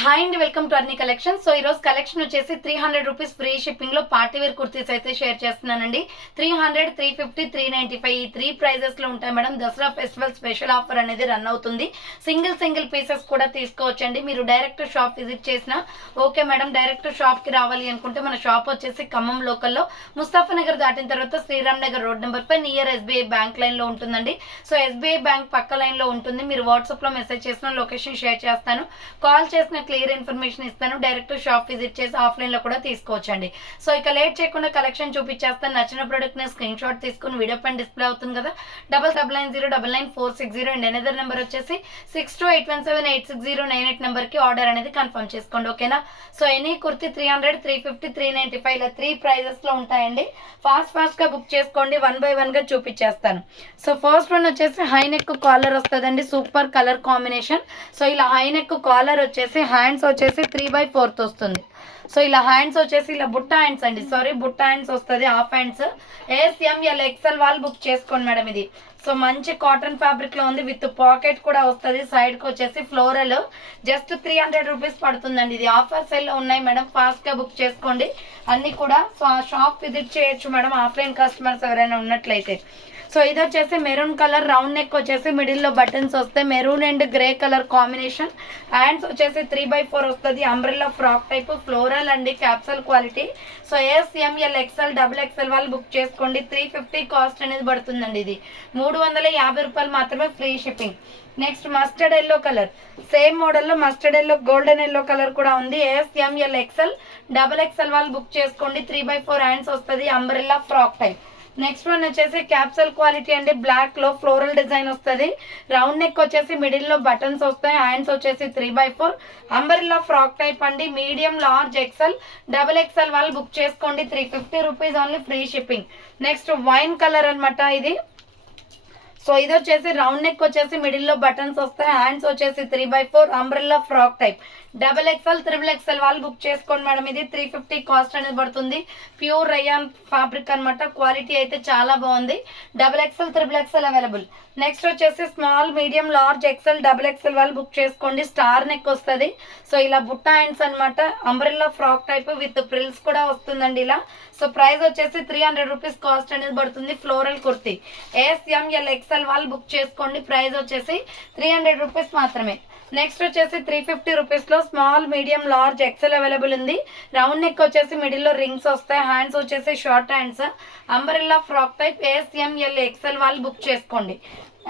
Hi and welcome to Arni collection. So ఈ రోజు collection వచ్చేసి 300 రూపీస్ ఫ్రీ షిప్పింగ్ లో పార్టీ వేర్ కుర్తీస్ అయితే షేర్ చేస్తున్నానండి. 300, 350, 395 ఈ 3 ప్రైజెస్ లో ఉంటాయి madam. Dasara festival special offer అనేది రన్ అవుతుంది. సింగిల్ పీసెస్ కూడా తీసుకోవచ్చండి. మీరు డైరెక్ట్ షాప్ విజిట్ చేసినా ఓకే మేడం, డైరెక్ట్ షాప్ కి రావాలి అనుకుంటే మన షాప్ వచ్చేసి ఖమ్మం లోకల్లో ముస్తాఫా నగర్ దాటిన తర్వాత Sriram Nagar road number 5 near SBI bank line లో ఉంటుందండి. సో ఎస్బీఐ బ్యాంక్ పక్క లైన్ లో ఉంటుంది. మీరు వాట్సాప్ లో మెసేజ్ చేసిన లొకేషన్ షేర్ చేస్తాను, కాల్ చేసిన క్లియర్ ఇన్ఫర్మేషన్ ఇస్తాను. డైరెక్ట్ షాప్ విజిట్ చేసి ఆఫ్లైన్ లో కూడా తీసుకోవచ్చండి. సో ఇక లేట్ చేయకుండా కలెక్షన్ చూపించేస్తాను. నచ్చిన ప్రొడక్ట్ ని స్క్రీన్ షాట్ తీసుకుని వీడియో పైన డిస్ప్లే అవుతుంది కదా, 9990999460 అండ్ ఎనదర్ నెంబర్ వచ్చేసి 6281786098 నెంబర్ కి ఆర్డర్ అనేది కన్ఫర్మ్ చేసుకోండి, ఓకేనా. సో ఎనీ కుర్తి 300, 350, 395 ఇలా 3 ప్రైజెస్ లో ఉంటాయండి. ఫాస్ట్ గా బుక్ చేసుకోండి. 1 by 1 గా చూపించేస్తాను. సో ఫస్ట్ వన్ వచ్చేసి హై నెక్ కాలర్ వస్తుందండి. Super colour combination. సో ఇలా హై నెక్ కాలర్ వచ్చేసి హ్యాండ్స్ వచ్చేసి 3/4 వస్తుంది. సో ఇలా హ్యాండ్స్ వచ్చేసి ఇలా బుట్ట హ్యాండ్స్ అండి, బుట్ట హ్యాండ్స్ వస్తుంది. హాఫ్ హ్యాండ్స్ ASML XL వాళ్ళు బుక్ చేసుకోండి మేడం. ఇది సో మంచి కాటన్ ఫ్యాబ్రిక్ లో ఉంది, విత్ పాకెట్ కూడా వస్తుంది. సైడ్ కి వచ్చేసి ఫ్లోరల్, జస్ట్ 300 రూపీస్ పడుతుందండి. ఇది ఆఫర్ సేల్ లో ఉన్నాయి మేడం, ఫాస్ట్ గా బుక్ చేసుకోండి. అన్ని కూడా షాప్ విజిట్ చేయొచ్చు మేడం, ఆఫ్లైన్ కస్టమర్స్ ఎవరైనా ఉన్నట్లయితే. సో ఇది వచ్చేసి మెరూన్ కలర్, రౌండ్ నెక్ వచ్చేసి మిడిల్ లో బటన్స్ వస్తాయి. Maroon and grey colour combination. Hands వచ్చేసి 3/4 వస్తుంది. అంబ్రెల్లా ఫ్రాక్ టైప్, ఫ్లోరల్ అండి, capsule quality. So ASML XL, XXL వాళ్ళు బుక్ చేసుకోండి. 350 కాస్ట్ అనేది పడుతుందండి. ఇది 350 రూపాయలు మాత్రమే, free shipping. Next mustard yellow colour, same మోడల్లో mustard yellow, golden yellow colour కూడా ఉంది. ASML XL, XXL వాళ్ళు బుక్ చేసుకోండి. 3/4 హ్యాండ్స్ వస్తుంది, umbrella frock type. Next one వచ్చేసి క్యాప్సల్ క్వాలిటీ అండి, బ్లాక్ లో ఫ్లోరల్ డిజైన్ వస్తుంది. రౌండ్ నెక్ వచ్చేసి మిడిల్ లో బటన్స్ వస్తాయి. హ్యాండ్స్ వచ్చేసి 3/4, అంబరిల్లా ఫ్రాక్ టైప్ అండి. మీడియం, లార్జ్, XL, XXL వాళ్ళు బుక్ చేసుకోండి. 350 rupees only, free shipping. Next wine colour అనమాట ఇది. సో ఇది వచ్చేసి రౌండ్ నెక్ వచ్చేసి మిడిల్ లో బటన్స్ వస్తాయి. హ్యాండ్స్ వచ్చేసి 3/4, umbrella frock type. XXL, XXL వాళ్ళు బుక్ చేసుకోండి మేడం. ఇది 350 కాస్ట్ అనేది పడుతుంది. ప్యూర్ రయాన్ ఫ్యాబ్రిక్ అనమాట, క్వాలిటీ అయితే చాలా బాగుంది. XXL, XXL available. నెక్స్ట్ వచ్చేసి small, medium, large, XL, XXL వాళ్ళు బుక్ చేసుకోండి. స్టార్ నెక్ వస్తుంది. సో ఇలా బుట్ట హ్యాండ్స్ అనమాట, అంబ్రెల్లా ఫ్రాక్ టైప్ విత్ ప్రిల్స్ కూడా వస్తుందండి ఇలా. సో ప్రైస్ వచ్చేసి 300 రూపీస్ కాస్ట్ అనేది పడుతుంది. ఫ్లోరల్ కుర్తీ ASML XL వాళ్ళు బుక్ చేసుకోండి. ప్రైస్ వచ్చేసి 300 రూపీస్ మాత్రమే. నెక్స్ట్ వచ్చేసి 350 రూపీస్ లో small, medium, large, XL available ఉంది. రౌండ్ నెక్ వచ్చేసి మిడిల్ లో రింగ్స్ వస్తాయి. హ్యాండ్స్ వచ్చేసి short hands, umbrella frock type. ASML XL వాళ్ళు బుక్ చేసుకోండి.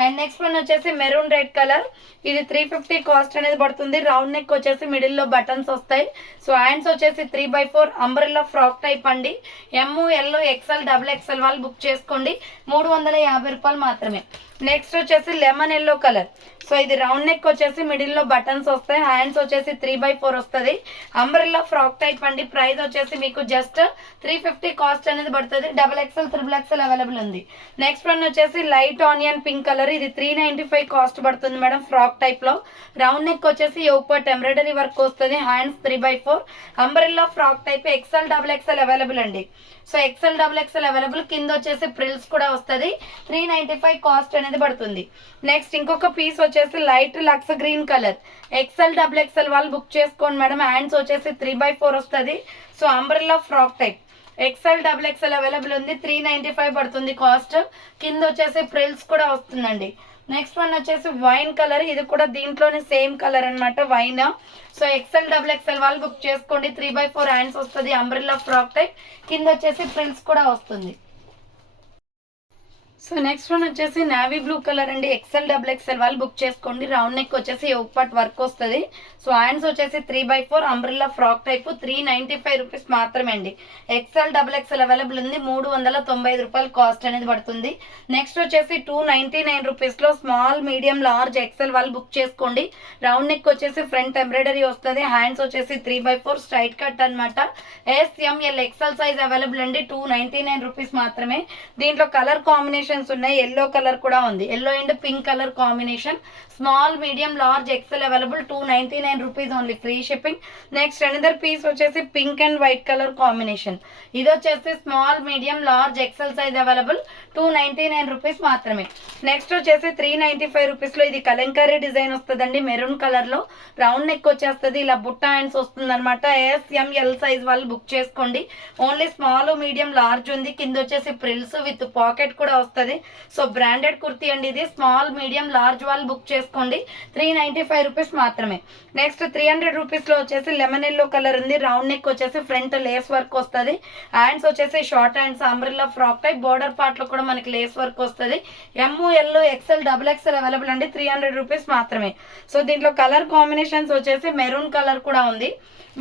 అండ్ నెక్స్ట్ వన్ వచ్చేసి మెరూన్ రెడ్ కలర్. ఇది 350 కాస్ట్ అనేది పడుతుంది. రౌండ్ నెక్ వచ్చేసి మిడిల్ లో బటన్స్ వస్తాయి. సో హ్యాండ్స్ వచ్చేసి 3/4, అంబ్రెల్లా ఫ్రాక్ టైప్ అండి. ML, XL, XXL వాళ్ళు బుక్ చేసుకోండి. 350 రూపాయలు మాత్రమే. నెక్స్ట్ వచ్చేసి లెమన్ ఎల్లో కలర్. సో ఇది రౌండ్ నెక్ వచ్చేసి మిడిల్ లో బటన్స్ వస్తాయి. హ్యాండ్స్ వచ్చేసి 3/4 వస్తుంది. అంబ్రెల్లా ఫ్రాక్ టైప్ అండి. ప్రైస్ వచ్చేసి మీకు జస్ట్ 350 కాస్ట్ అనేది పడుతుంది. XXL, XXL అవైలబుల్ ఉంది. నెక్స్ట్ వన్ వచ్చేసి లైట్ ఆనియన్ పింక్ కలర్. ఇది 395 కాస్ట్ పడుతుంది మేడం, ఫ్రాక్ టైప్ లో. రౌండ్ నెక్ వచ్చేసి యోగపాట్ ఎంబ్రాయిడరీ వర్క్ వస్తుంది. Hands 3/4, umbrella frock type. XL, XXL available అండి. So XL, XXL available. కింద వచ్చేసి ప్రిల్స్ కూడా వస్తుంది. 395 కాస్ట్ అనేది పడుతుంది. నెక్స్ట్ ఇంకొక పీస్ వచ్చేసి light lux green colour. XL, XXL వాళ్ళు బుక్ చేసుకోండి మేడం. హ్యాండ్స్ వచ్చేసి 3/4 వస్తుంది. So umbrella frock type. XL, XXL available ఉంది. 395 పడుతుంది కాస్ట్. కింద వచ్చేసి ప్రిల్స్ కూడా వస్తుందండి. నెక్స్ట్ వన్ వచ్చేసి వైన్ కలర్. ఇది కూడా దీంట్లోనే సేమ్ కలర్ అనమాట, వైన్. సో XL, XXL వాళ్ళు బుక్ చేసుకోండి. 3/4 హ్యాండ్స్ వస్తుంది, అంబ్రెల్లా ఫ్రాక్ టైప్. కింద వచ్చేసి ప్రిల్స్ కూడా వస్తుంది. సో నెక్స్ట్ వన్ వచ్చేసి నావీ బ్లూ కలర్ అండి. XL, XXL వాళ్ళు బుక్ చేసుకోండి. రౌండ్ నెక్ వచ్చేసి యోగపాట్ వర్క్ వస్తుంది. సో హ్యాండ్స్ వచ్చేసి 3/4, అంబ్రెల్లా ఫ్రాక్ టైప్. 395 రూపీస్ మాత్రమే అండి. XL, XXL అవైలబుల్ ఉంది. 395 రూపాయలు కాస్ట్ అనేది పడుతుంది. నెక్స్ట్ వచ్చేసి 299 రూపీస్ లో స్మాల్, మీడియం, లార్జ్, XL వాళ్ళు బుక్ చేసుకోండి. రౌండ్ నెక్ వచ్చేసి ఫ్రంట్ ఎంబ్రాయిడరీ వస్తుంది. హ్యాండ్స్ వచ్చేసి 3/4 స్ట్రైట్ కట్ అనమాట. ASML XL సైజ్ అవైలబుల్ అండి. 299 రూపీస్ మాత్రమే. దీంట్లో కలర్ కాంబినేషన్ కాంబినేషన్స్ ఉన్నాయి, ఎల్లో కలర్ కూడా ఉంది, yellow and pink colour combination. Small medium large XL available 299 rupees only, free shipping. Next another piece వచ్చేసి pink and white colour combination. ఇది వచ్చేసి small medium large XL size available 299 rupees మాత్రమే. Next వచ్చేసి 395 రూపీస్లో ఇది Kalamkari design వస్తుందండి, maroon కలర్లో round neck వచ్చేస్తుంది, ఇలా బుట్ట హ్యాండ్స్ వస్తుంది అనమాట. ఎస్ఎంఎల్ సైజ్ వాళ్ళు బుక్ చేసుకోండి. ఓన్లీ స్మాల్ మీడియం లార్జ్ ఉంది, కింద వచ్చేసి ప్రిల్స్ విత్ పాకెట్ కూడా వస్తుంది. సో బ్రాండెడ్ కుర్తీ అండి ఇది, స్మాల్ మీడియం లార్జ్ వాళ్ళు బుక్ చేసుకోండి, 395 రూపీస్ మాత్రమే. నెక్స్ట్ 300 రూపీస్లో వచ్చేసి లెమన్ ఎల్లో కలర్ ఉంది, రౌండ్ నెక్ వచ్చేసి ఫ్రంట్ లేస్ వర్క్ వస్తుంది, హ్యాండ్స్ వచ్చేసి short hands umbrella frock type, border పార్ట్లో కూడా మనకి లేస్ వర్క్ వస్తుంది. M L XL double XL available అండి, 300 రూపీస్ మాత్రమే. సో దీంట్లో కలర్ కాంబినేషన్స్ వచ్చేసి మెరూన్ కలర్ కూడా ఉంది,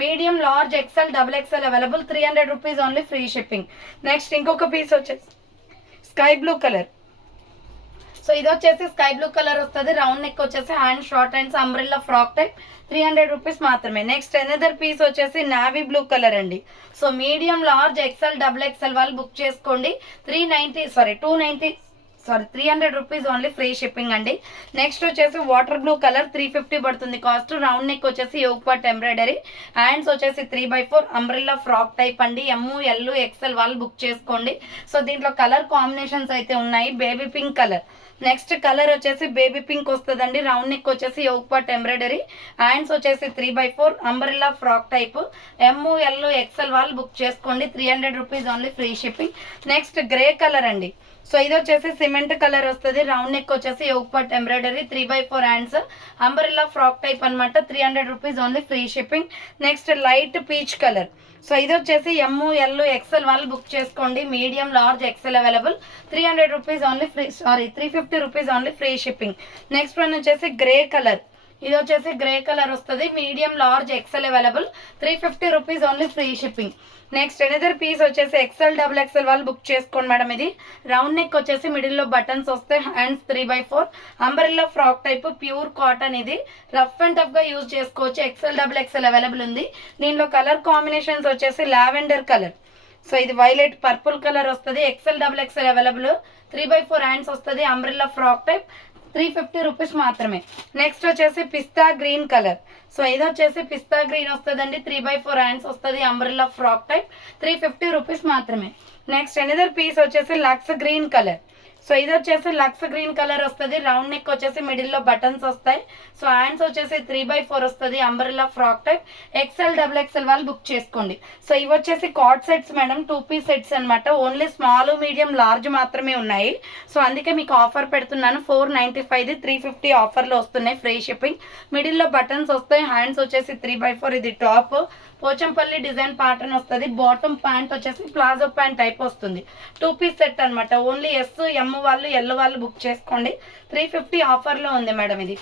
medium large XL double XL available, 300 rupees only, free shipping. Next ఇంకొక పీస్ వచ్చేసి స్కై బ్లూ కలర్. సో ఇది వచ్చేసి స్కై బ్లూ కలర్ వస్తుంది, రౌండ్ నెక్ వచ్చేసి hand short hands umbrella frock type, 300 rupees మాత్రమే. నెక్స్ట్ అనదర్ పీస్ వచ్చేసి navy blue colour అండి. So medium large XL double XL వాళ్ళు బుక్ చేసుకోండి, 300 రూపీస్ ఓన్లీ, ఫ్రీ షిప్పింగ్ అండి. నెక్స్ట్ వచ్చేసి వాటర్ బ్లూ కలర్ 350 పడుతుంది కాస్ట్, రౌండ్ నెక్ వచ్చేసి yoke part embroidery, hands వచ్చేసి 3/4 అంబ్రెల్లా ఫ్రాక్ టైప్ అండి, ఎంఎల్ ఎక్సెల్ వాళ్ళు బుక్ చేసుకోండి. సో దీంట్లో కలర్ కాంబినేషన్స్ అయితే ఉన్నాయి, baby pink colour. Next colour వచ్చేసి బేబీ పింక్ వస్తుందండి, రౌండ్ నెక్ వచ్చేసి యోగ్ పార్ట్ ఎంబ్రాయిడరీ, హ్యాండ్స్ వచ్చేసి 3/4 umbrella frock type, ML XL వాళ్ళు బుక్ చేసుకోండి, 300 rupees only, free shipping. Next grey colour అండి. సో ఇది వచ్చేసి సిమెంట్ కలర్ వస్తుంది, రౌండ్ నెక్ వచ్చేసి yoke part embroidery, 3/4 hands umbrella frock type అనమాట, 300 rupees only, free shipping. Next light peach colour. So ఇది వచ్చేసి ఎంఎల్ ఎక్సెల్ వాళ్ళు బుక్ చేసుకోండి, medium large XL available, 300 rupees only, 350 rupees only, free shipping. Next one వచ్చేసి grey colour. ఇది వచ్చేసి grey colour వస్తుంది, medium large XL available, 350 rupees only, free shipping. Next another piece వచ్చేసి XL double XL వాళ్ళు book చేసుకోండి madam. ఇది round neck వచ్చేసి మిడిల్లో బటన్స్ వస్తాయి, hands 3/4 umbrella frock type, pure cotton, ఇది రఫ్ అండ్ టఫ్ గా యూజ్ చేసుకోవచ్చు, ఎక్సెల్ డబుల్ ఎక్సెల్ అవైలబుల్ ఉంది. దీనిలో కలర్ కాంబినేషన్స్ వచ్చేసి లావెండర్ కలర్, సో ఇది వైలెట్ పర్పుల్ కలర్ వస్తుంది, XL double XL available, 3/4 hands వస్తుంది, అంబ్రెల్లా ఫ్రాక్ టైప్, 350 రూపీస్ మాత్రమే. నెక్స్ట్ వచ్చేసి పిస్తా గ్రీన్ కలర్. సో ఇది వచ్చేసి పిస్తా గ్రీన్ వస్తుందండి, 3/4 హ్యాండ్స్ వస్తుంది, అంబ్రెల్లా ఫ్రాక్ టైప్, 350 రూపీస్ మాత్రమే. నెక్స్ట్ ఎనదర్ పీస్ వచ్చేసి లక్స్ గ్రీన్ కలర్. సో ఇది వచ్చేసి లక్స్ గ్రీన్ కలర్ వస్తుంది, రౌండ్ నెక్ వచ్చేసి మిడిల్లో బటన్స్ వస్తాయి, సో హ్యాండ్స్ వచ్చేసి 3/4 వస్తుంది, umbrella frock type, XL double XL వాళ్ళు బుక్ చేసుకోండి. సో ఇవి వచ్చేసి co-ord sets madam, 2 piece sets అనమాట, ఓన్లీ స్మాల్ మీడియం లార్జ్ మాత్రమే ఉన్నాయి. సో అందుకే మీకు ఆఫర్ పెడుతున్నాను, 495 350 ఆఫర్లో వస్తున్నాయి, ఫ్రీ షిప్పింగ్. మిడిల్లో బటన్స్ వస్తాయి, హ్యాండ్స్ వచ్చేసి 3/4, ఇది టాప్ పోచంపల్లి డిజైన్ ప్యాటర్న్ వస్తుంది, బాటమ్ ప్యాంట్ వచ్చేసి ప్లాజో ప్యాంట్ టైప్ వస్తుంది, 2 పీస్ సెట్ అనమాట, ఓన్లీ ఎస్ ఎమ్ వాళ్ళు ఎల్ వాళ్ళు బుక్ చేసుకోండి, 350 ఆఫర్లో ఉంది మేడం ఇది.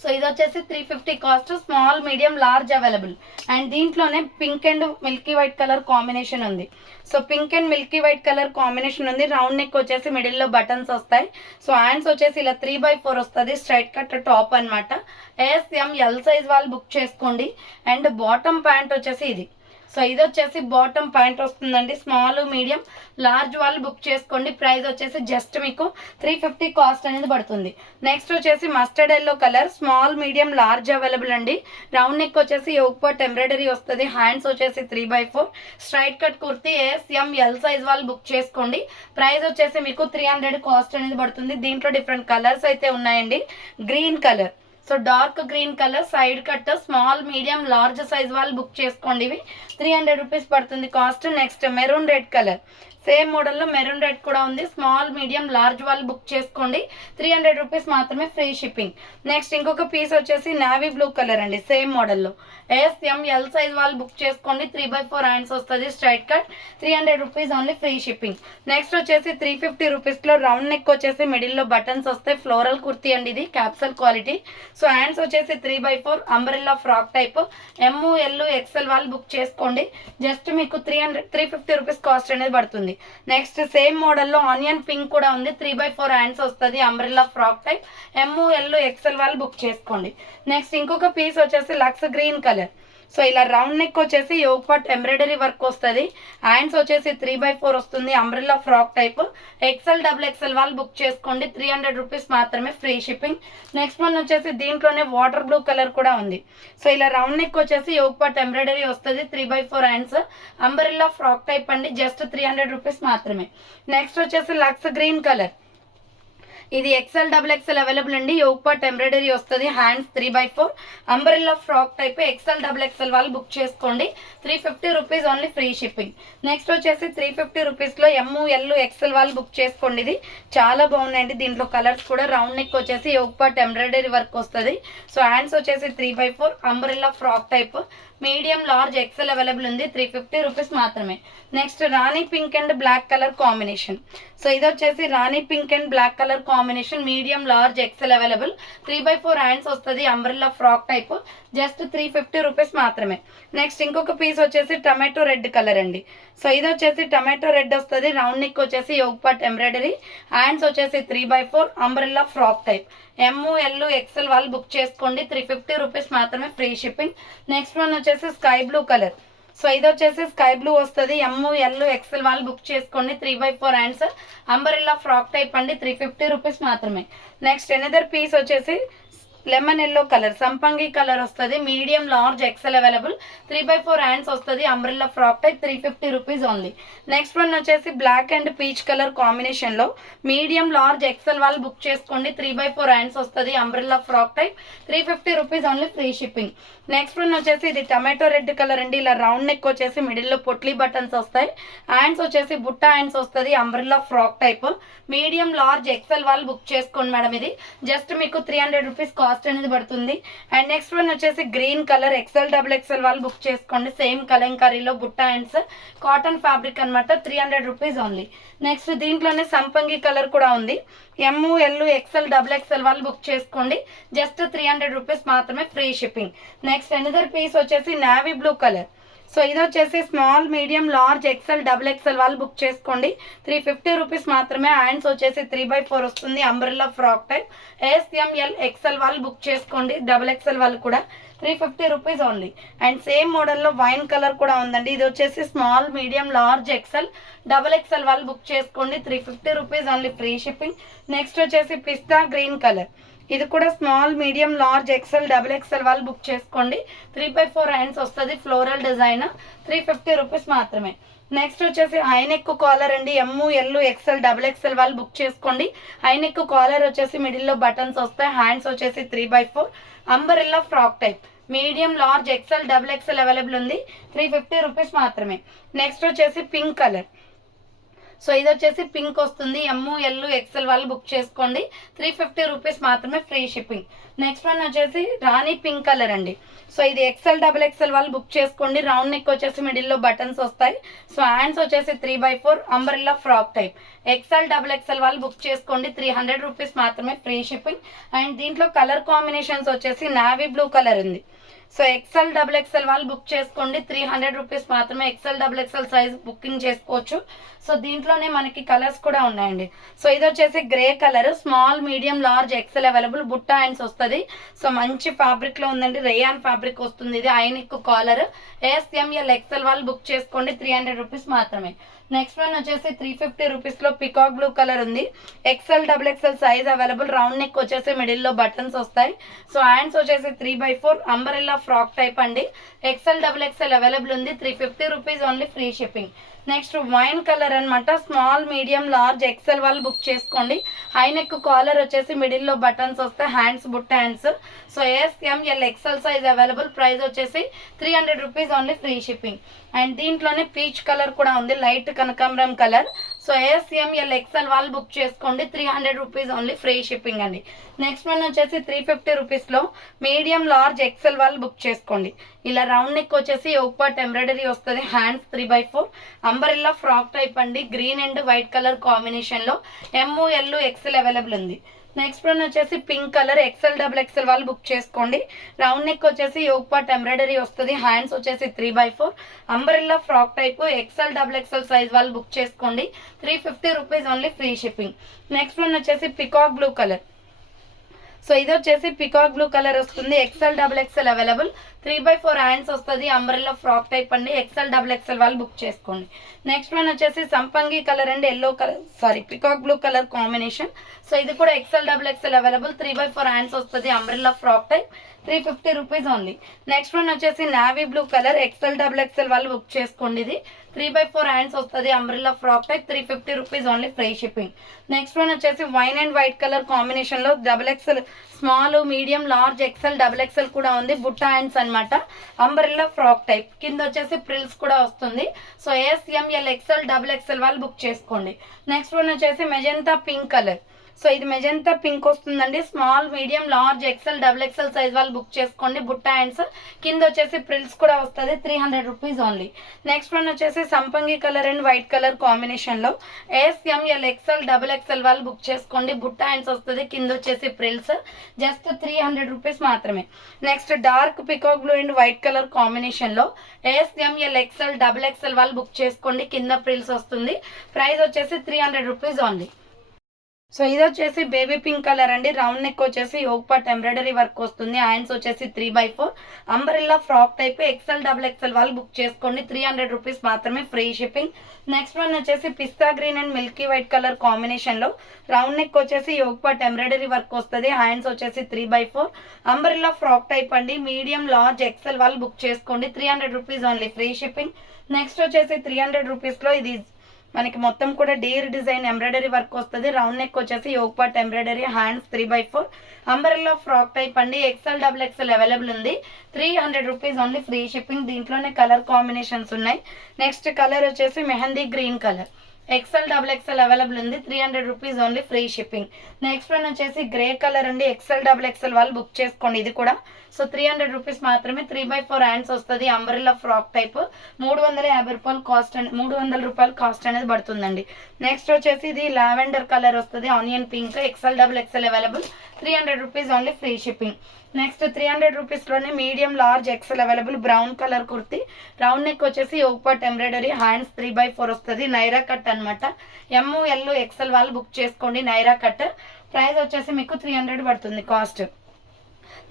సో ఇది వచ్చేసి 350 cost, small medium large available. And దీంట్లోనే pink and milky white colour combination ఉంది. So pink and milky white colour combination ఉంది, రౌండ్ నెక్ వచ్చేసి మిడిల్లో బటన్స్ వస్తాయి, సో హ్యాండ్స్ వచ్చేసి ఇలా 3/4 వస్తుంది, స్ట్రైట్ కట్ టాప్ అనమాట, ఎస్ఎంఎల్ సైజ్ వాళ్ళు బుక్ చేసుకోండి. అండ్ బాటమ్ ప్యాంట్ వచ్చేసి ఇది, సో ఇది వచ్చేసి బాటమ్ ప్యాంట్ వస్తుందండి, స్మాల్ మీడియం లార్జ్ వాళ్ళు బుక్ చేసుకోండి, ప్రైస్ వచ్చేసి జస్ట్ మీకు 350 కాస్ట్ అనేది పడుతుంది. నెక్స్ట్ వచ్చేసి mustard yellow colour, small medium large available అండి, రౌండ్ నెక్ వచ్చేసి యోగ్ పార్ట్ ఎంబ్రాయిడరీ వస్తుంది, హ్యాండ్స్ వచ్చేసి 3/4 straight cut kurti, SML size వాళ్ళు బుక్ చేసుకోండి, ప్రైస్ వచ్చేసి మీకు 300 కాస్ట్ అనేది పడుతుంది. దీంట్లో డిఫరెంట్ కలర్స్ అయితే ఉన్నాయండి, green colour, so dark green colour side cut, small medium large size వాళ్ళు బుక్ చేసుకోండి, ఇవి 300 రూపీస్ పడుతుంది cost. Next maroon red colour, same మోడల్లో మెరూన్ రెడ్ కూడా ఉంది, స్మాల్ మీడియం లార్జ్ వాళ్ళు బుక్ చేసుకోండి, 300 రూపీస్ మాత్రమే, ఫ్రీ షిప్పింగ్. నెక్స్ట్ ఇంకొక పీస్ వచ్చేసి నావీ బ్లూ కలర్ అండి, సేమ్ మోడల్లో, ఎస్ఎంఎల్ సైజ్ వాళ్ళు బుక్ చేసుకోండి, 3/4 హ్యాండ్స్ వస్తుంది, straight cut, 300 rupees only, free shipping. Next వచ్చేసి 350 రూపీస్లో రౌండ్ నెక్ వచ్చేసి మిడిల్లో బటన్స్ వస్తాయి, ఫ్లోరల్ కుర్తీ అండి, ఇది క్యాప్సల్ క్వాలిటీ, సో హ్యాండ్స్ వచ్చేసి 3/4 umbrella frock type, ML XL వాళ్ళు బుక్ చేసుకోండి, జస్ట్ మీకు 350 రూపీస్ కాస్ట్ అనేది పడుతుంది. నెక్స్ట్ సేమ్ మోడల్లో ఆనియన్ పింక్ కూడా ఉంది, 3/4 హ్యాండ్స్ వస్తుంది, umbrella frock type, ML XL వాళ్ళు బుక్ చేసుకోండి. నెక్స్ట్ ఇంకొక పీస్ వచ్చేసి లక్స్ గ్రీన్ కలర్. సో ఇలా రౌండ్ నెక్ వచ్చేసి యోగ్ పార్ట్ ఎంబ్రాయిడరీ వర్క్ వస్తుంది. హ్యాండ్స్ వచ్చేసి 3/4 వస్తుంది. Umbrella frock type. XL, XXL వాళ్ళు బుక్ చేసుకోండి. 300 రూపీస్ మాత్రమే, ఫ్రీ షిప్పింగ్. నెక్స్ట్ వన్ వచ్చేసి దీంట్లోనే వాటర్ బ్లూ కలర్ కూడా ఉంది. సో ఇలా రౌండ్ నెక్ వచ్చేసి యోగ్ పార్ట్ ఎంబ్రాయిడరీ వస్తుంది. 3/4 హ్యాండ్స్, అంబ్రెల్లా ఫ్రాక్ టైప్ అండి. జస్ట్ 300 రూపీస్ మాత్రమే. నెక్స్ట్ వచ్చేసి లక్స్ గ్రీన్ కలర్. ఇది XL, XXL అవైలబుల్ అండి. యోగ్ పార్ట్ ఎంబ్రాయిడరీ వస్తుంది. Hands 3/4 umbrella frock type. XL, XXL వాళ్ళు బుక్ చేసుకోండి. 350 rupees only, free shipping. Next వచ్చేసి 350 రూపీస్లో ML, XL వాళ్ళు బుక్ చేసుకోండి. ఇది చాలా బాగున్నాయండి. దీంట్లో కలర్స్ కూడా. రౌండ్ నెక్ వచ్చేసి యోగ్ పార్ట్ ఎంబ్రాయిడరీ వర్క్ వస్తుంది. సో హ్యాండ్స్ వచ్చేసి 3/4 umbrella frock type. Medium, large, XL available ఉంది. 350 రూపీస్ మాత్రమే. Next rani pink and black colour combination. So ఇది వచ్చేసి rani pink and black colour combination. Medium, large, XL available. 3/4 hands వస్తుంది. Umbrella frock type. Just 350 rupees మాత్రమే. Next ఇంకొక piece వచ్చేసి tomato red colour అండి. So ఇది వచ్చేసి టమాటో రెడ్ వస్తుంది. రౌండ్ నెక్ వచ్చేసి యోగ్ పార్ట్ ఎంబ్రాయిడరీ. హ్యాండ్స్ వచ్చేసి 3/4 umbrella frock type. ML, XL వాళ్ళు బుక్ చేసుకోండి. 350 రూపీస్ మాత్రమే, ఫ్రీ షిప్పింగ్. నెక్స్ట్ వన్ వచ్చేసి స్కై బ్లూ కలర్. సో ఇది వచ్చేసి స్కై బ్లూ వస్తుంది. ML, XL వాళ్ళు బుక్ చేసుకోండి. 3/4 హ్యాండ్స్, అంబ్రెల్లా ఫ్రాక్ టైప్ అండి. 350 రూపీస్ మాత్రమే. నెక్స్ట్ ఎనదర్ పీస్ వచ్చేసి లెమన్ ఎల్లో కలర్, సంపంగి కలర్ వస్తుంది. Medium, large, XL available. 3/4 hands వస్తుంది. Umbrella frock type. 350 rupees only. Next one వచ్చేసి బ్లాక్ అండ్ పీచ్ కలర్ కాంబినేషన్లో మీడియం, లార్జ్, XL వాళ్ళు book చేసుకోండి. 3/4 హ్యాండ్స్ వస్తుంది. Umbrella frock type. 350 rupees only, free shipping. Next one వచ్చేసి ఇది tomato red colour అండి. ఇలా రౌండ్ నెక్ వచ్చేసి మిడిల్లో పొట్లీ బటన్స్ వస్తాయి. హ్యాండ్స్ వచ్చేసి బుట్ట హ్యాండ్స్ వస్తుంది. Umbrella frock type. Medium, large, XL వాళ్ళు బుక్ చేసుకోండి మేడం. ఇది జస్ట్ మీకు 300 రూపీస్ కాస్ట్ అనేది పడుతుంది. అండ్ నెక్స్ట్ వన్ వచ్చేసి గ్రీన్ కలర్. XL వాళ్ళు బుక్ చేసుకోండి. సేమ్ కలంకారీలో బుట్ట హ్యాండ్స్, కాటన్ ఫ్యాబ్రిక్ అనమాట. 300 రూపీస్ ఓన్లీ. నెక్స్ట్ దీంట్లోనే సంపంగి కలర్ కూడా ఉంది. ML, XL వాళ్ళు బుక్ చేసుకోండి. జస్ట్ 300 రూపీస్ మాత్రమే, free shipping. Next another piece వచ్చేసి నావీ బ్లూ కలర్. సో ఇది వచ్చేసి స్మాల్, మీడియం, లార్జ్, XL వాళ్ళు బుక్ చేసుకోండి. 350 రూపీస్ మాత్రమే. హ్యాండ్స్ వచ్చేసి 3/4 వస్తుంది. Umbrella frock type. SML, XL వాళ్ళు బుక్ చేసుకోండి. XXL వాళ్ళు కూడా 350 రూపీస్ ఓన్లీ. అండ్ సేమ్ మోడల్లో వైన్ కలర్ కూడా ఉందండి. ఇది వచ్చేసి స్మాల్, మీడియం, లార్జ్, XL వాళ్ళు బుక్ చేసుకోండి. 350 rupees only, free shipping. Next వచ్చేసి పిస్తా గ్రీన్ కలర్. ఇది కూడా స్మాల్, మీడియం, లార్జ్, XL వాళ్ళు బుక్ చేసుకోండి. 3/4 హ్యాండ్స్ వస్తుంది. Floral design. 350 రూపీస్ మాత్రమే. నెక్స్ట్ వచ్చేసి హైనెక్ కాలర్ అండి. ML, XL వాళ్ళు బుక్ చేసుకోండి. హైనెక్ కాలర్ వచ్చేసి మిడిల్లో బటన్స్ వస్తాయి. హ్యాండ్స్ వచ్చేసి 3/4 umbrella frock type. Medium, large, XL available ఉంది. 350 రూపీస్ మాత్రమే. నెక్స్ట్ వచ్చేసి పింక్ కలర్. సో ఇది వచ్చేసి పింక్ వస్తుంది. ML, XL వాళ్ళు బుక్ చేసుకోండి. 350 రూపీస్ మాత్రమే, ఫ్రీ షిప్పింగ్. నెక్స్ట్ వన్ వచ్చేసి రాణి పింక్ కలర్ అండి. సో ఇది XL వాళ్ళు బుక్ చేసుకోండి. రౌండ్ నెక్ వచ్చేసి మిడిల్లో బటన్స్ వస్తాయి. సో హ్యాండ్స్ వచ్చేసి 3/4 అంబ్రెల్లా ఫ్రాక్ టైప్. XL వాళ్ళు బుక్ చేసుకోండి. 300 రూపీస్ మాత్రమే, ఫ్రీ షిప్పింగ్. అండ్ దీంట్లో కలర్ కాంబినేషన్స్ వచ్చేసి నావీ బ్లూ కలర్ ఉంది. సో XL వాళ్ళు బుక్ చేసుకోండి. 300 రూపీస్ మాత్రమే. XL సైజ్ బుకింగ్ చేసుకోవచ్చు. సో దీంట్లోనే మనకి కలర్స్ కూడా ఉన్నాయండి. సో ఇది వచ్చేసి grey colour. Small, medium, large, XL available. బుట్ట హ్యాండ్స్ వస్తుంది. సో మంచి ఫ్యాబ్రిక్ లో ఉందండి. రేయాన్ ఫ్యాబ్రిక్ వస్తుంది. ఇది ఐనిక్ కాలర్. SML, XL వాళ్ళు బుక్ చేసుకోండి. 300 రూపీస్ మాత్రమే. నెక్స్ట్ వన్ వచ్చేసి 350 రూపీస్లో పికాక్ బ్లూ కలర్ ఉంది. XL size available. Round neck వచ్చేసి మిడిల్లో బటన్స్ వస్తాయి. సో హ్యాండ్స్ వచ్చేసి 3/4 అంబ్రెల్లా ఫ్రాక్ టైప్ అండి. XL అవైలబుల్ ఉంది. 350 rupees only, free shipping. Next wine colour అనమాట. స్మాల్, మీడియం, లార్జ్, XL వాళ్ళు బుక్ చేసుకోండి. హై నెక్ కాలర్ వచ్చేసి మిడిల్లో బటన్స్ వస్తాయి. హ్యాండ్స్ బుట్ట hands. So SML, XL size available. Price వచ్చేసి 300 rupees only, free shipping. And దీంట్లోనే పీచ్ కలర్ కూడా ఉంది. లైట్ కనకాంబరం కలర్. సో SML, XL వాళ్ళు బుక్ చేసుకోండి. 300 రూపీస్ ఓన్లీ, ఫ్రీ షిప్పింగ్ అండి. నెక్స్ట్ వన్ వచ్చేసి 350 రూపీస్లో మీడియం, లార్జ్, XL వాళ్ళు బుక్ చేసుకోండి. ఇలా రౌండ్ నెక్ వచ్చేసి యోగ్ పార్ట్ ఎంబ్రాయిడరీ వస్తుంది. హ్యాండ్స్ 3/4 అంబ్రెల్లా ఫ్రాక్ టైప్ అండి. గ్రీన్ అండ్ వైట్ కలర్ కాంబినేషన్లో ML, XL అవైలబుల్ ఉంది. నెక్స్ట్ వన్ వచ్చేసి పింక్ కలర్. XL వాళ్ళు బుక్ చేసుకోండి. రౌండ్ నెక్ వచ్చేసి యోగ్ పార్ట్ ఎంబ్రాయిడరీ వస్తుంది. హ్యాండ్స్ వచ్చేసి 3/4 umbrella frock type. XL size వాళ్ళు బుక్ చేసుకోండి. 350 rupees only, free shipping. Next one వచ్చేసి పికాక్ బ్లూ కలర్. సో ఇది వచ్చేసి పికాక్ బ్లూ కలర్ వస్తుంది, XL double XL available, 3/4 hands వస్తుంది, అంబ్రెల్లా ఫ్రాక్ టైప్ అండి, ఎక్సెల్ డబుల్ ఎక్సెల్ వాళ్ళు బుక్ చేసుకోండి. నెక్స్ట్ వన్ వచ్చేసి సంపంగి కలర్ అండి, yellow colour peacock blue colour combination. So ఇది కూడా XL double XL available, 3/4 hands వస్తుంది, umbrella frock type, 350 rupees only. Next one వచ్చేసి navy blue colour, XL double XL వాళ్ళు బుక్ చేసుకోండి. ఇది 3/4 హ్యాండ్స్ వస్తుంది, umbrella frock type, 350 rupees only, free shipping. Next one వచ్చేసి wine and white colour combination లో double XL, small, medium, large, XL, double XL కూడా ఉంది, Butta hands అనమాట, umbrella frock type, కింద వచ్చేసి ప్రిల్స్ కూడా వస్తుంది. So SML XL double XL వాళ్ళు బుక్ చేసుకోండి. నెక్స్ట్ వన్ వచ్చేసి మెజెంతా పింక్ కలర్. సో ఇది మెజెంతా పింక్ వస్తుందండి, small, medium, large, XL, double XL size వాళ్ళు బుక్ చేసుకోండి, బుట్టా హ్యాండ్స్, కింద వచ్చేసి ప్రిల్స్ కూడా వస్తుంది, 300 రూపీస్ ఓన్లీ. నెక్స్ట్ వన్ వచ్చేసి సంపంగి colour and white colour combination లో SML ఎక్సెల్ డబుల్ ఎక్సెల్ వాళ్ళు బుక్ చేసుకోండి, బుట్టా హ్యాండ్స్ వస్తుంది, కింద వచ్చేసి ప్రిల్స్, జస్ట్ 300 రూపీస్ మాత్రమే. Next dark peacock blue and white colour combination లో SML ఎక్సెల్ డబుల్ ఎక్సెల్ వాళ్ళు బుక్ చేసుకోండి, కింద ప్రిల్స్ వస్తుంది, ప్రైస్ వచ్చేసి 300 రూపీస్ ఓన్లీ. సో ఇది వచ్చేసి బేబీ పింక్ కలర్ అండి, రౌండ్ నెక్ వచ్చేసి యోగ్ పార్ట్ ఎంబ్రాయిడరీ వర్క్ వస్తుంది, హ్యాండ్స్ వచ్చేసి 3/4, umbrella frock type, XL double XL వాళ్ళు బుక్ చేసుకోండి, 300 రూపీస్ మాత్రమే, ఫ్రీ షిప్పింగ్. నెక్స్ట్ వన్ వచ్చేసి pista green and milky white colour combination లో రౌండ్ నెక్ వచ్చేసి యోగ్ పార్ట్ ఎంబ్రాయిడరీ వర్క్ వస్తుంది, హ్యాండ్స్ వచ్చేసి 3/4, అంబ్రెల్లా ఫ్రాక్ టైప్ అండి, మీడియం, లార్జ్, ఎక్సెల్ వాళ్ళు బుక్ చేసుకోండి, 300 rupees only, free shipping. Next వచ్చేసి 300 రూపీస్ లో ఇది మనకి మొత్తం కూడా డీర్ డిజైన్ ఎంబ్రాయిడరీ వర్క్ వస్తుంది, రౌండ్ నెక్ వచ్చేసి yoke part embroidery, hands 3/4, umbrella frock type అండి, ఎక్సెల్ డబుల్ ఎక్సెల్ అవైలబుల్ ఉంది, 300 రూపీస్ ఓన్లీ, ఫ్రీ షిప్పింగ్. దీంట్లోనే కలర్ కాంబినేషన్స్ ఉన్నాయి. నెక్స్ట్ కలర్ వచ్చేసి mehndi green colour, XL double XL available ఉంది, 300 rupees only, free shipping. Next one వచ్చేసి grey colour అండి, XL double XL వాళ్ళు book చేసుకోండి, ఇది కూడా సో 300 రూపీస్ మాత్రమే, 3/4 హ్యాండ్స్ వస్తుంది, అంబ్రెల్లా ఫ్రాక్ టైప్, 350 రూపాయలు కాస్ట్, 300 రూపాయలు కాస్ట్ అనేది పడుతుందండి. నెక్స్ట్ వచ్చేసి ఇది లావెండర్ కలర్ వస్తుంది, onion pink, XL double XL available, 300 rupees only, free shipping. Next 300 రూపీస్లోనే medium, large, XL available, brown colour kurti, round neck వచ్చేసి యోగ్ పార్ట్ ఎంబ్రాయిడరీ, హ్యాండ్స్ 3/4 వస్తుంది, నైరా కట్ అనమాట, ML ఎక్సెల్ వాళ్ళు బుక్ చేసుకోండి, నైరా కట్, ప్రైస్ వచ్చేసి మీకు 300 పడుతుంది cost.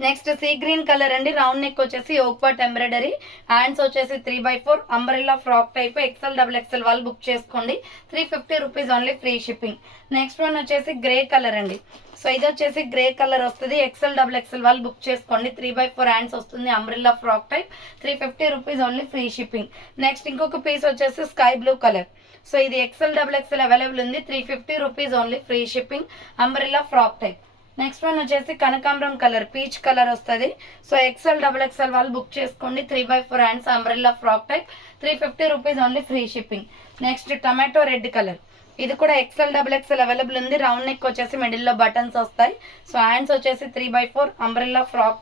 Next sea green colour అండి, రౌండ్ నెక్ వచ్చేసి యోగ్ పార్ట్ ఎంబ్రాయిడరీ, హ్యాండ్స్ వచ్చేసి 3/4, umbrella frock type, XL double XL వాళ్ళు బుక్ చేసుకోండి, 350 rupees only, free shipping. Next one వచ్చేసి గ్రే కలర్ అండి, సో ఇది వచ్చేసి గ్రే కలర్ వస్తుంది, ఎక్సెల్ డబుల్ ఎక్సెల్ వాళ్ళు బుక్ చేసుకోండి, 3/4 హ్యాండ్స్ వస్తుంది, umbrella frock type, 350 rupees only, free shipping. Next ఇంకొక పీస్ వచ్చేసి స్కై బ్లూ కలర్, సో ఇది ఎక్సెల్ డబుల్ ఎక్సెల్ అవైలబుల్ ఉంది, 350 rupees only, free shipping, umbrella frock type. Next one వచ్చేసి కనకాంబరం colour, peach colour వస్తుంది, so XL double XL వాళ్ళు book చేసుకోండి, 3/4 hands, umbrella frock type, 350 rupees only, free shipping. Next tomato red colour, ఇది కూడా XL double XL available ఉంది, round neck వచ్చేసి మిడిల్లో బటన్స్ వస్తాయి, సో హ్యాండ్స్ వచ్చేసి 3/4, అంబ్రెల్లా ఫ్రాక్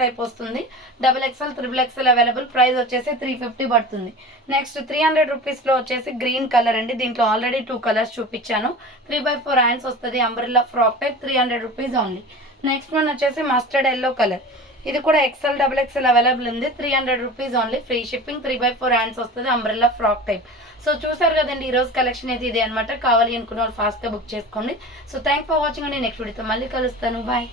టైప్ వస్తుంది, double XL, triple XL available, price వచ్చేసి 350 పడుతుంది. నెక్స్ట్ 300 రూపీస్లో వచ్చేసి గ్రీన్ కలర్ అండి, దీంట్లో ఆల్రెడీ 2 కలర్స్ చూపించాను, 3/4 హ్యాండ్స్ వస్తుంది, umbrella frock type, 300 rupees only. Next one వచ్చేసి మస్టర్డ్ ఎల్లో కలర్, ఇది కూడా ఎక్సెల్ డబుల్ ఎక్సెల్ అవైలబుల్ ఉంది, 300 rupees only, free shipping, 3/4 hands వస్తుంది, అంబ్రెల్లా ఫ్రాక్ టైప్. సో చూసారు కదండి, ఈ రోజు కలెక్షన్ అయితే ఇదే అనమాట, కావాలి అనుకున్న వాళ్ళు ఫాస్ట్గా బుక్ చేసుకోండి. సో థ్యాంక్ ఫర్ వాచింగ్ అండి, నెక్స్ట్ వీడియోతో మళ్ళీ కలుస్తాను, బాయ్.